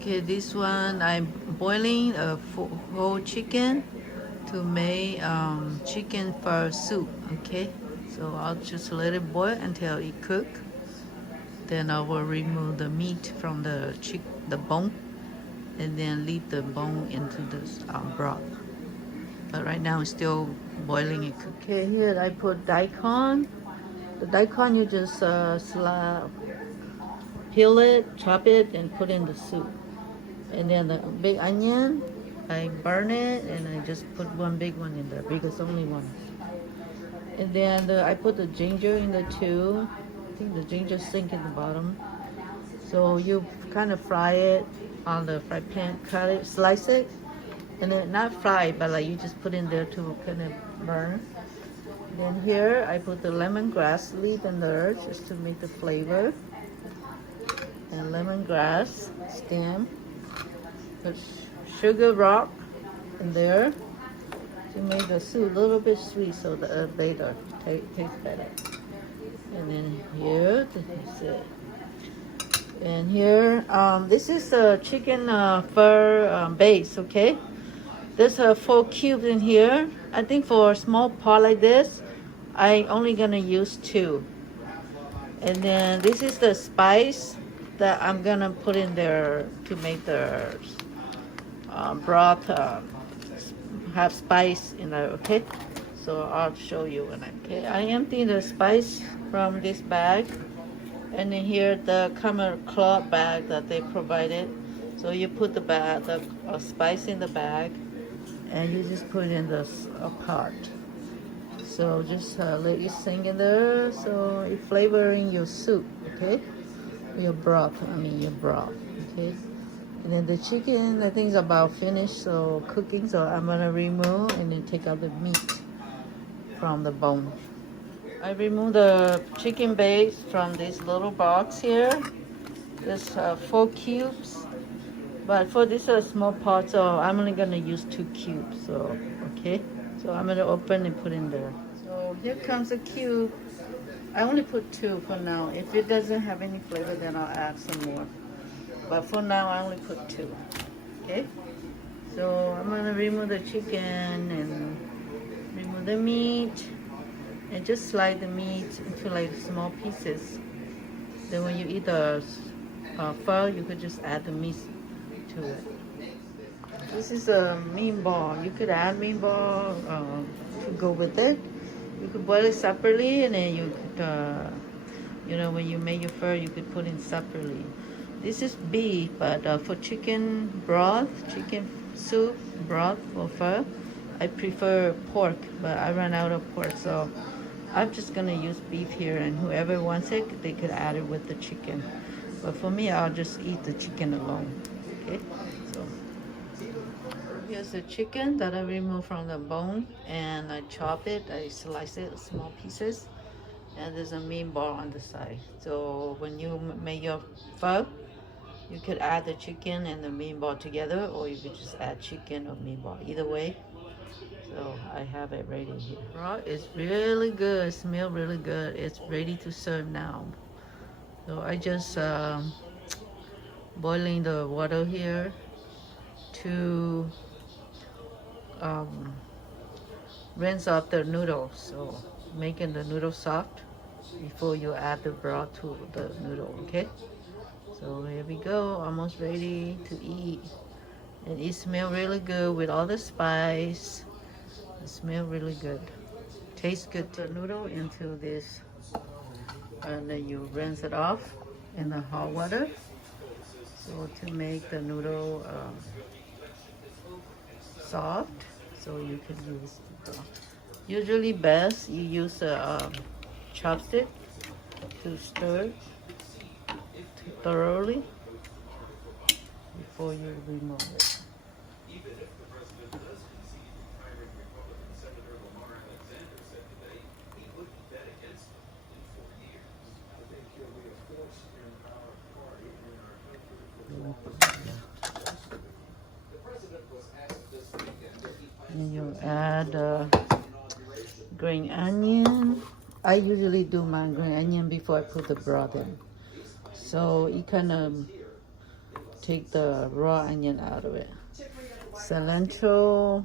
Okay, this one I'm boiling a whole chicken to make chicken for soup. Okay, so I'll just let it boil until it cook. Then I will remove the meat from the bone, and then leave the bone into this broth. But right now it's still boiling it. Okay, here I put daikon. The daikon you just peel it, chop it, and put in the soup. And then the big onion, I burn it and I just put one big one in there because only one. And then I put the ginger in there too. I think the ginger sink in the bottom. So you kind of fry it on the fry pan, cut it, slice it, and then not fry, but like you just put in there to kind of burn. Then here I put the lemongrass leaf in there just to make the flavor. And lemongrass stem. Put sugar rock in there to make the soup a little bit sweet so the later tastes better. And then here, this is it. And here, this is the chicken fur base, okay? There's 4 cubes in here. I think for a small pot like this, I only gonna use 2. And then this is the spice that I'm gonna put in there to make the broth have spice in there, okay? So I'll show you when I empty the spice from this bag, and then here the common cloth bag that they provided. So you put the spice in the bag, and you just put it in the pot. So just let it sink in there, so it's flavoring your soup, okay? Your broth, okay? And then the chicken, I think is about finished, so cooking. So I'm gonna remove and then take out the meat from the bone. I remove the chicken base from this little box here. There's 4 cubes, but for this small pot, so I'm only gonna use 2 cubes. So okay, so I'm gonna open and put in there. So here comes a cube. I only put 2 for now. If it doesn't have any flavor, then I'll add some more. But for now, I only put 2. Okay? So I'm gonna remove the chicken and remove the meat and just slide the meat into like small pieces. Then when you eat the pho, you could just add the meat to it. This is a meat ball. You could add meat ball to go with it. You could boil it separately, and then you could, when you make your pho, you could put in separately. This is beef, but for chicken broth, chicken soup broth for pho, I prefer pork, but I ran out of pork, so I'm just gonna use beef here, and whoever wants it, they could add it with the chicken. But for me, I'll just eat the chicken alone. Okay, so here's the chicken that I removed from the bone, and I chop it, I slice it small pieces, and there's a meat ball on the side. So when you make your pho, you could add the chicken and the meatball together, or you could just add chicken or meatball. Either way, so I have it ready here. Broth is really good. It smells really good. It's ready to serve now. So I just boiling the water here to rinse off the noodles. So making the noodle soft before you add the broth to the noodle. Okay. So here we go, almost ready to eat. And it smells really good with all the spice. It smells really good. Tastes good. The noodle into this, and then you rinse it off in the hot water. So to make the noodle soft, so you can use the broth. Usually best you use a chopstick to stir thoroughly before you remove it. And you add green onion. I usually do my green onion before I put the broth in. So it kind of take the raw onion out of it. Cilantro.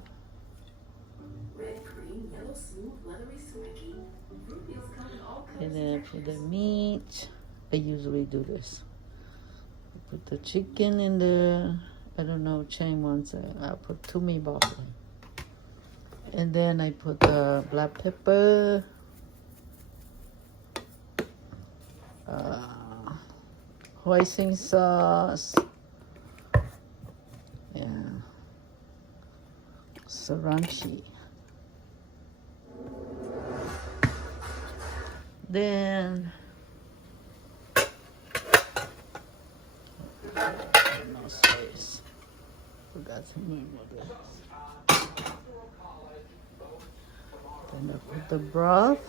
And then for the meat, I usually do this. I put the chicken in there. I don't know, Chang wants it. I'll put 2 meatballs in. And then I put the black pepper, hoisin sauce, yeah, sriracha. Then no space. Forgot to remove this. Then I put the broth.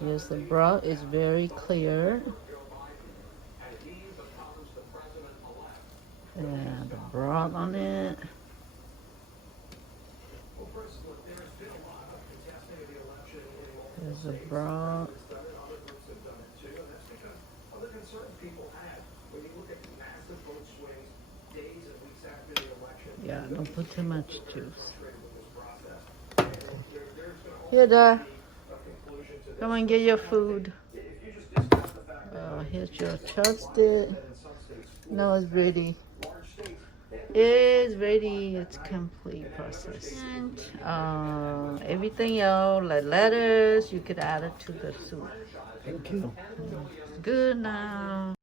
Yes, the broth is very clear. And the broth on it. There's the broth. Yeah, don't put too much juice. Here, Dad. Come and get your food. Here's your chopstick. No, it's ready. It's ready. It's complete process. And everything else, like lettuce, you could add it to the soup. Thank you. Good now.